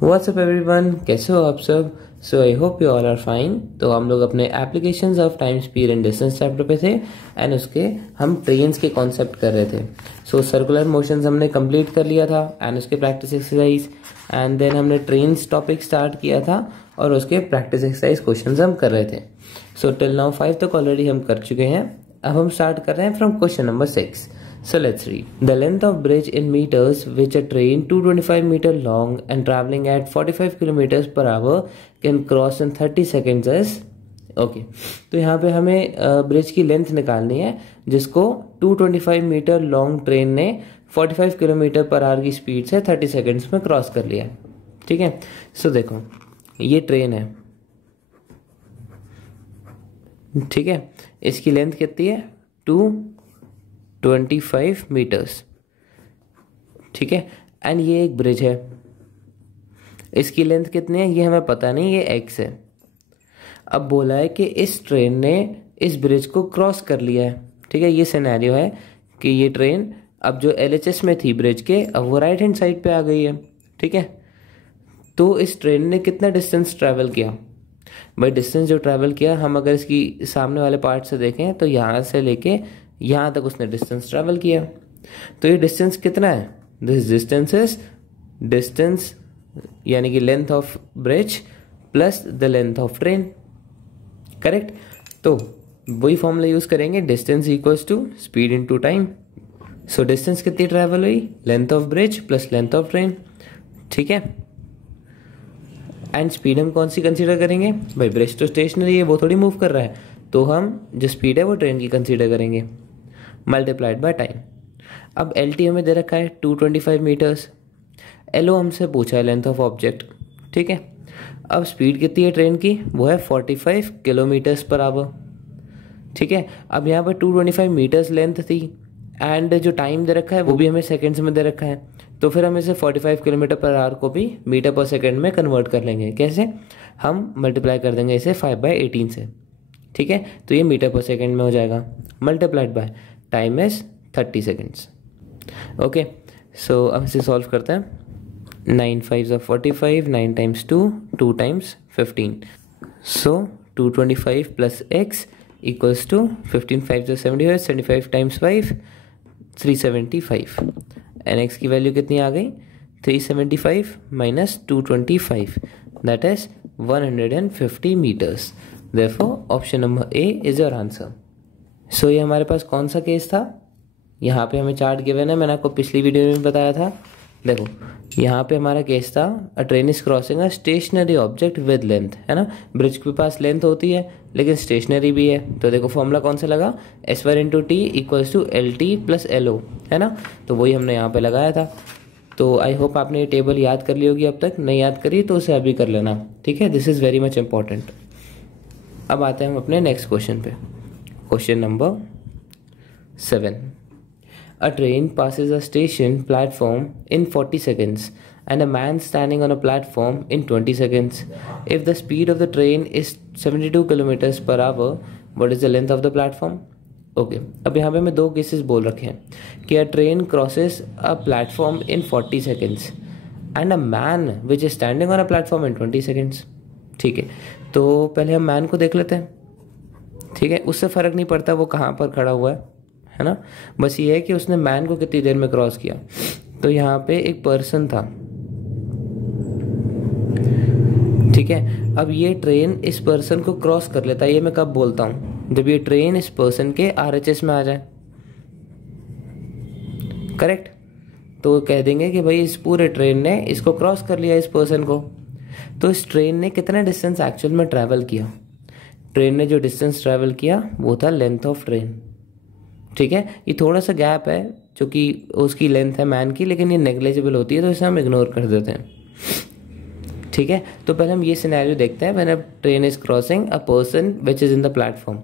WhatsApp everyone, कैसे हो आप सब। So I hope you all are fine. तो हम लोग अपने applications of time, speed and distance chapter पे थे एंड उसके हम ट्रेन्स के कॉन्सेप्ट कर रहे थे। सो सर्कुलर मोशंस हमने कंप्लीट कर लिया था एंड उसके प्रैक्टिस एक्सरसाइज, एंड देन हमने ट्रेन्स टॉपिक स्टार्ट किया था और उसके प्रैक्टिस एक्सरसाइज क्वेश्चन हम कर रहे थे। सो टिल नाउ 5 तक ऑलरेडी हम कर चुके हैं। अब हम स्टार्ट कर रहे हैं from question number 6। So let's read. The length of bridge in meters which a train 225 meter long and traveling at 45 kilometers per hour can cross in 30 seconds is okay तो यहाँ पे हमें ब्रिज की length निकालनी है जिसको 225 metre long train ने 45 kilometre per our की स्पीड से 30 सेकंड्स में क्रॉस कर लिया। ठीक है, सो देखो ये ट्रेन है, ठीक है, इसकी लेंथ कितनी है 225 मीटर्स, ठीक है, एंड ये एक ब्रिज है, इसकी लेंथ कितनी है ये हमें पता नहीं, ये x है। अब बोला है कि इस ट्रेन ने इस ब्रिज को क्रॉस कर लिया है। ठीक है, ये सिनेरियो है कि ये ट्रेन अब जो LHS में थी ब्रिज के, अब वो राइट हैंड साइड पे आ गई है। ठीक है, तो इस ट्रेन ने कितना डिस्टेंस ट्रैवल किया भाई, डिस्टेंस जो ट्रैवल किया हम अगर इसकी सामने वाले पार्ट से देखें तो यहाँ से लेके यहाँ तक उसने डिस्टेंस ट्रैवल किया। तो ये डिस्टेंस कितना है, दिस डिस्टेंस इज डिस्टेंस यानी कि length of bridge plus the length of train, correct. तो वही फॉर्मूला यूज करेंगे, distance equals to speed into time. So distance कितनी ट्रैवल हुई, length of bridge plus length of train, ठीक है। And speed हम कौन सी कंसीडर करेंगे भाई, ब्रिज तो स्टेशनरी है, वो थोड़ी मूव कर रहा है, तो हम जो स्पीड है वो ट्रेन की कंसीडर करेंगे मल्टीप्लाइड बाय टाइम। अब LT हमें दे रखा है 225 मीटर्स, LO हमसे पूछा है लेंथ ऑफ ऑब्जेक्ट, ठीक है। अब स्पीड कितनी है ट्रेन की, वो है 45 किलोमीटर्स पर आवर, ठीक है। अब यहाँ पर 225 मीटर्स लेंथ थी एंड जो टाइम दे रखा है वो भी हमें सेकेंड्स में दे रखा है, तो फिर हम इसे 45 किलोमीटर पर आवर को भी मीटर पर सेकेंड में कन्वर्ट कर लेंगे। कैसे, हम मल्टीप्लाई कर देंगे इसे 5/18 से, ठीक है, तो ये मीटर पर सेकेंड में हो जाएगा, multiplied by time is 30 seconds. Okay, so अब इसे सॉल्व करते हैं। 9 5 45, 9 times 2, 2 times 15, so 225 plus x equals to 15 5 75, 75 times 5 375, and x की वैल्यू कितनी आ गई 375 minus 225, that is 150 meters। Therefore option number A is your answer। So ये हमारे पास कौन सा केस था, यहाँ पे हमें चार्ट गिवन है, मैंने आपको पिछली वीडियो में बताया था। देखो यहाँ पे हमारा केस था a train is crossing a stationary object with length, है ना, ब्रिज के पास लेंथ होती है लेकिन स्टेशनरी भी है, तो देखो फॉर्मूला कौन सा लगा, S1 × T equals to LT plus LO, है ना, तो वही हमने यहाँ पे लगाया था। तो आई होप आपने ये टेबल याद कर ली होगी, अब तक नहीं याद करी तो उसे अभी कर लेना, ठीक है, this is very much important. अब आते हैं हम अपने नेक्स्ट क्वेश्चन पे, question number 7। A train passes a station platform in 40 seconds and a man standing on a platform in 20 seconds. If the speed of the train is 72 kilometers per hour, what is the length of the platform? Okay, अब यहाँ पे मैं दो cases बोल रखे हैं कि a train crosses a platform in 40 seconds and a man which is standing on a platform in 20 seconds। ठीक है, तो पहले हम मैन को देख लेते हैं, ठीक है, उससे फ़र्क नहीं पड़ता वो कहाँ पर खड़ा हुआ है ना, बस ये है कि उसने मैन को कितनी देर में क्रॉस किया। तो यहाँ पे एक पर्सन था, ठीक है, अब ये ट्रेन इस पर्सन को क्रॉस कर लेता है, ये मैं कब बोलता हूँ, जब ये ट्रेन इस पर्सन के RHS में आ जाए, करेक्ट। तो कह देंगे कि भाई इस पूरे ट्रेन ने इसको क्रॉस कर लिया, इस पर्सन को। तो इस ट्रेन ने कितना डिस्टेंस एक्चुअल में ट्रैवल किया, ट्रेन ने जो डिस्टेंस ट्रैवल किया वो था लेंथ ऑफ ट्रेन, ठीक है। ये थोड़ा सा गैप है जो कि उसकी लेंथ है मैन की, लेकिन ये नेग्लिजिबल होती है तो इसे हम इग्नोर कर देते हैं, ठीक है। तो पहले हम ये सिनेरियो देखते हैं, when a train is crossing a person which is in the platform,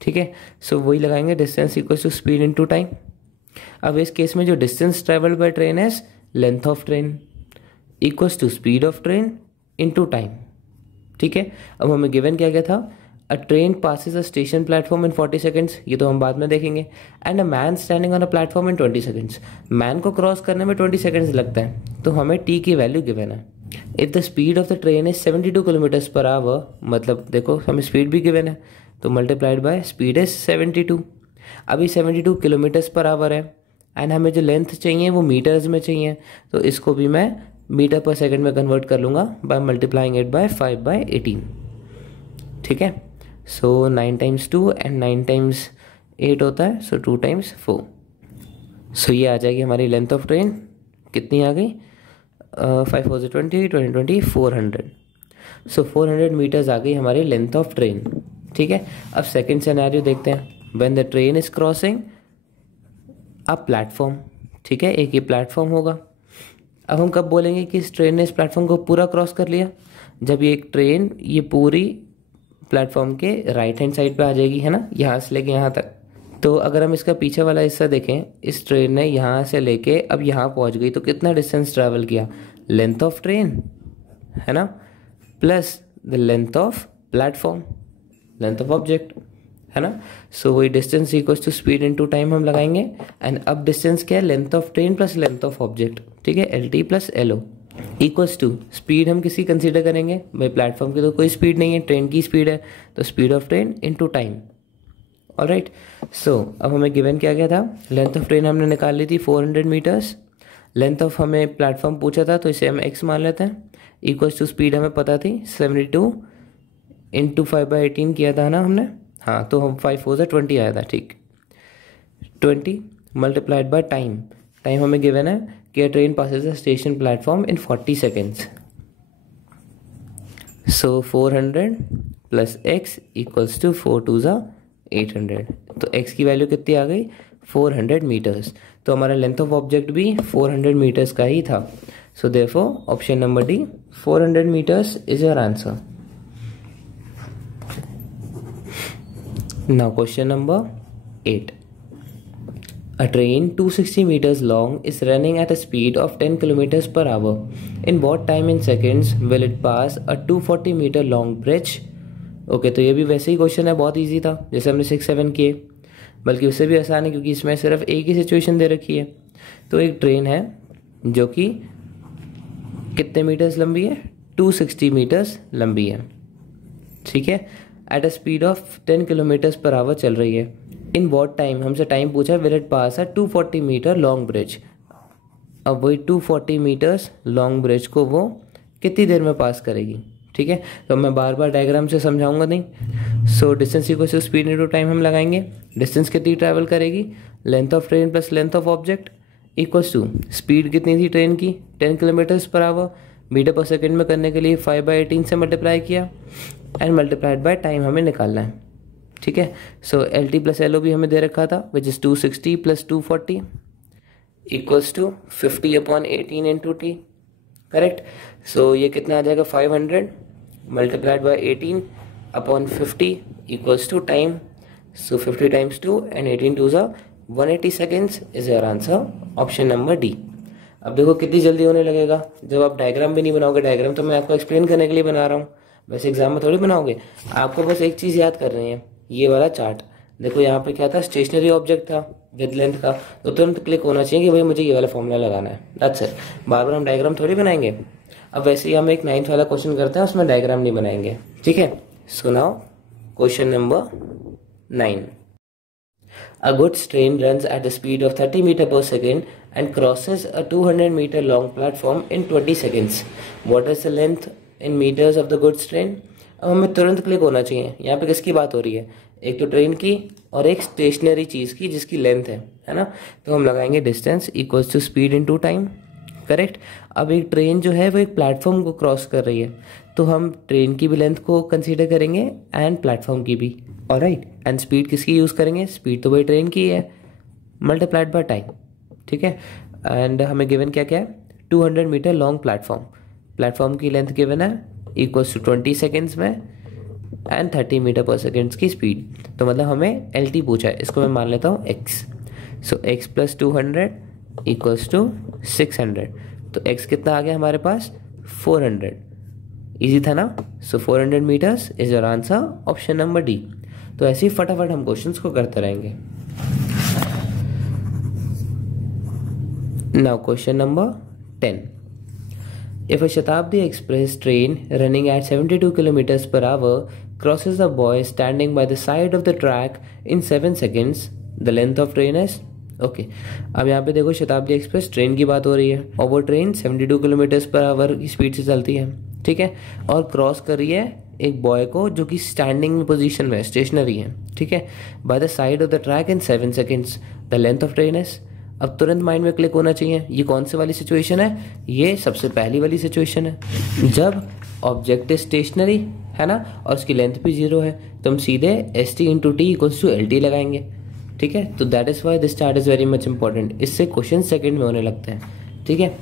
ठीक है। सो वही लगाएंगे, distance equals to speed into time. अब इस केस में जो distance travelled by train is length of train equals to speed of train into time, ठीक है। अब हमें गिवन क्या क्या था, a train passes a station platform in 40 seconds, ये तो हम बाद में देखेंगे, and a man standing on a platform in 20 seconds, man को क्रॉस करने में 20 सेकेंड्स लगता है, तो हमें T की वैल्यू गिवन है, if the speed of the train is 72 kilometre per our, मतलब देखो हमें स्पीड भी गिवन है तो मल्टीप्लाइड बाय स्पीड इज 72। अभी 72 किलोमीटर पर आवर है एंड हमें जो लेंथ चाहिए वो मीटर्स में चाहिए, तो इसको भी मैं मीटर पर सेकंड में कन्वर्ट कर लूँगा बाय मल्टीप्लाइंग इट बाय 5/18। ठीक है, सो 9 × 2 एंड 9 × 8 होता है, सो 2 × 4। सो ये आ जाएगी हमारी लेंथ ऑफ ट्रेन, कितनी आ गई 5 4 20 20 20 400। सो 400 मीटर्स आ गई हमारी लेंथ ऑफ ट्रेन। ठीक है, अब सेकंड सिनेरियो देखते हैं। When the train is crossing a platform, ठीक है, एक ही प्लेटफॉर्म होगा। अब हम कब बोलेंगे कि इस ट्रेन ने इस प्लेटफॉर्म को पूरा क्रॉस कर लिया, जब ये एक ट्रेन ये पूरी प्लेटफॉर्म के राइट हैंड साइड पे आ जाएगी, है ना, यहाँ से लेके यहाँ तक। तो अगर हम इसका पीछे वाला हिस्सा देखें, इस ट्रेन ने यहाँ से लेके अब यहाँ पहुँच गई, तो कितना डिस्टेंस ट्रैवल किया, लेंथ ऑफ ट्रेन, है ना, plus the length of platform, length of object, है ना। सो वही distance equals to speed into time हम लगाएंगे। एंड अब डिस्टेंस क्या है, length of train plus length of object, ठीक है, LT plus LO equals to speed हम किसी कंसीडर करेंगे, भाई प्लेटफॉर्म की तो कोई स्पीड नहीं है, ट्रेन की स्पीड है, तो speed of train into time. Alright, so अब हमें गिवन क्या गया था, लेंथ ऑफ ट्रेन हमने निकाल ली थी 400 मीटर्स, लेंथ ऑफ हमें प्लेटफॉर्म पूछा था तो इसे हम x मान लेते हैं, इक्वल्स टू स्पीड हमें पता थी 72 × 5/18 किया था ना हमने, हाँ, तो हम 5 4 20 आया था, ठीक, 20 मल्टीप्लाइड बाय टाइम, टाइम हमें गिवन है कि train passes the station platform in 40 seconds. So 400 plus x equals to 4 2 800, तो x की वैल्यू कितनी आ गई, 400 मीटर्स। तो हमारा लेंथ ऑफ ऑब्जेक्ट भी 400 मीटर्स का ही था। So therefore option number D 400 metres is your answer. Now question number 8. A train 260 meters long is running at a speed of 10 kilometers per hour. In what time in seconds will it pass a 240 meter long bridge? Okay, तो ये भी वैसे ही question है, बहुत easy था जैसे हमने 6 7 किए, बल्कि उससे भी आसान है क्योंकि इसमें सिर्फ एक ही सिचुएशन दे रखी है। तो एक ट्रेन है जो कि कितने मीटर्स लंबी है, 260 मीटर्स लंबी है, ठीक है, at a speed of 10 kilometres per hour चल रही है। इन वॉट टाइम, हमसे टाइम पूछा है, will it pass a 240 metre long bridge. अब वही 240 मीटर्स लॉन्ग ब्रिज को वो कितनी देर में पास करेगी, ठीक है। तो मैं बार बार डायग्राम से समझाऊंगा नहीं। So distance equal to speed into time हम लगाएंगे, डिस्टेंस कितनी ट्रैवल करेगी, length of train plus length of object equals to speed कितनी थी ट्रेन की, 10 किलोमीटर्स पर आवर, मीटर पर सेकेंड में करने के लिए 5/18 से मल्टीप्लाई किया एंड मल्टीप्लाइड बाय टाइम हमें निकालना है, ठीक है। सो LT प्लस LO भी हमें दे रखा था, which is 260 plus 240 equals to 50/18 into T, correct. So ये कितना आ जाएगा, 500 multiplied by 18 upon 50 equals to time. So 50 times 2 and 18 2 180 seconds is your answer, option number D. अब देखो कितनी जल्दी होने लगेगा जब आप डायग्राम भी नहीं बनाओगे। डायग्राम तो मैं आपको एक्सप्लेन करने के लिए बना रहा हूँ, वैसे एग्जाम में थोड़ी बनाओगे। आपको बस एक चीज़ याद कर रही है, ये वाला चार्ट देखो, यहाँ पे क्या था, स्टेशनरी ऑब्जेक्ट था विद लेंथ का, तो तुरंत क्लिक होना चाहिए कि भाई मुझे ये वाला फॉर्मूला लगाना है, दैट्स इट। बार बार हम डायग्राम थोड़ी बनाएंगे। अब वैसे ही हम एक 9th वाला क्वेश्चन करते हैं, उसमें डायग्राम नहीं बनाएंगे, ठीक है। So now question number 9. A goods train runs at a speed of 30 meters per second and crosses a 200 meter long platform in 20 seconds. What is the length in meters of the goods train? अब हमें तुरंत click होना चाहिए। यहाँ पे किसकी बात हो रही है, एक तो ट्रेन की और एक स्टेशनरी चीज़ की जिसकी लेंथ है ना। तो हम लगाएंगे distance equals to speed into time, correct. अब एक ट्रेन जो है वो एक प्लेटफॉर्म को क्रॉस कर रही है, तो हम ट्रेन की भी लेंथ को कंसीडर करेंगे एंड प्लेटफॉर्म की भी, ऑलराइट। एंड स्पीड किसकी यूज़ करेंगे, स्पीड तो भाई ट्रेन की है, मल्टीप्लाइड बाय टाइम, ठीक है। एंड हमें गिवन क्या क्या है, 200 मीटर लॉन्ग प्लेटफॉर्म, प्लेटफॉर्म की लेंथ गिवन है इक्वल्स टू 20 सेकेंड्स में एंड 30 मीटर पर सेकेंड्स की स्पीड। तो मतलब हमें LT पूछा है, इसको मैं मान लेता हूँ x। So x plus 200 equals to 600, तो x कितना आ गया हमारे पास, 400। इजी था ना। So 400 metres is your answer, option number D. तो ऐसे ही फटाफट हम क्वेश्चंस को करते रहेंगे। Now question number 10. If a Shatabdi Express train running at 72 kilometers per hour crosses a boy standing by the side of the track in 7 seconds, the length of train is okay अब यहाँ पे देखो शताब्दी express train की बात हो रही है और वो ट्रेन 72 किलोमीटर पर आवर की स्पीड से चलती है, ठीक है, और क्रॉस कर रही है एक बॉय को जो कि स्टैंडिंग पोजीशन में स्टेशनरी है, ठीक है, by the side of the track in 7 seconds, the length of train is. अब तुरंत माइंड में क्लिक होना चाहिए ये कौन से वाली सिचुएशन है, ये सबसे पहली वाली सिचुएशन है जब ऑब्जेक्ट स्टेशनरी है ना और उसकी लेंथ भी 0 है तो हम सीधे S T into T equals to L T लगाएंगे, ठीक है। तो that is why this chart is very much important, इससे क्वेश्चन सेकंड में होने लगते हैं, ठीक है।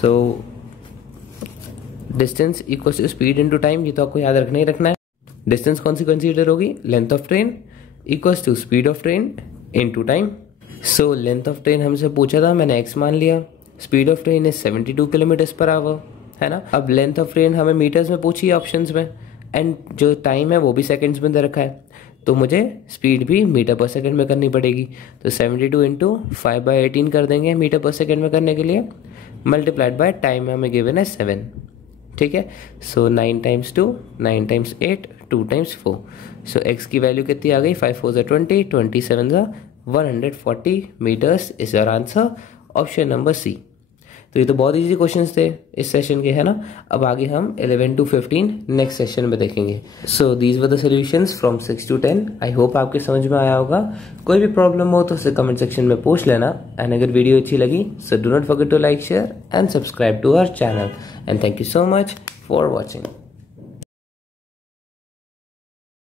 So distance equals to speed into time, ये तो आपको याद रखना ही रखना है। डिस्टेंस कौन सी कंसीडर होगी, length of train equals to speed of train into time. So length of train हमसे पूछा था, मैंने x मान लिया, speed of train is 72 kilometre per hour, है ना। अब लेंथ ऑफ ट्रेन हमें मीटर्स में पूछी है ऑप्शंस में, एंड जो टाइम है वो भी सेकंड्स में दे रखा है, तो मुझे स्पीड भी मीटर पर सेकंड में करनी पड़ेगी। तो 72 इंटू 5/18 कर देंगे मीटर पर सेकंड में करने के लिए, मल्टीप्लाइड बाय टाइम हमें गिवन है 7, ठीक है। सो 9 times 2, 9 times 8, 2 times 4। So x की वैल्यू कितनी आ गई, 5 4 20, 27 140 metres is your answer, option number C. तो ये तो बहुत इजी क्वेश्चंस थे इस सेशन के, है ना। अब आगे हम 11 to 15 नेक्स्ट सेशन में देखेंगे। So these were the solutions from 6 to 10। I hope आपके समझ में आया होगा। कोई भी प्रॉब्लम हो तो उसे कमेंट सेक्शन में पूछ लेना, एंड अगर वीडियो अच्छी लगी so do not forget to like, share and subscribe to our channel, and thank you so much for watching.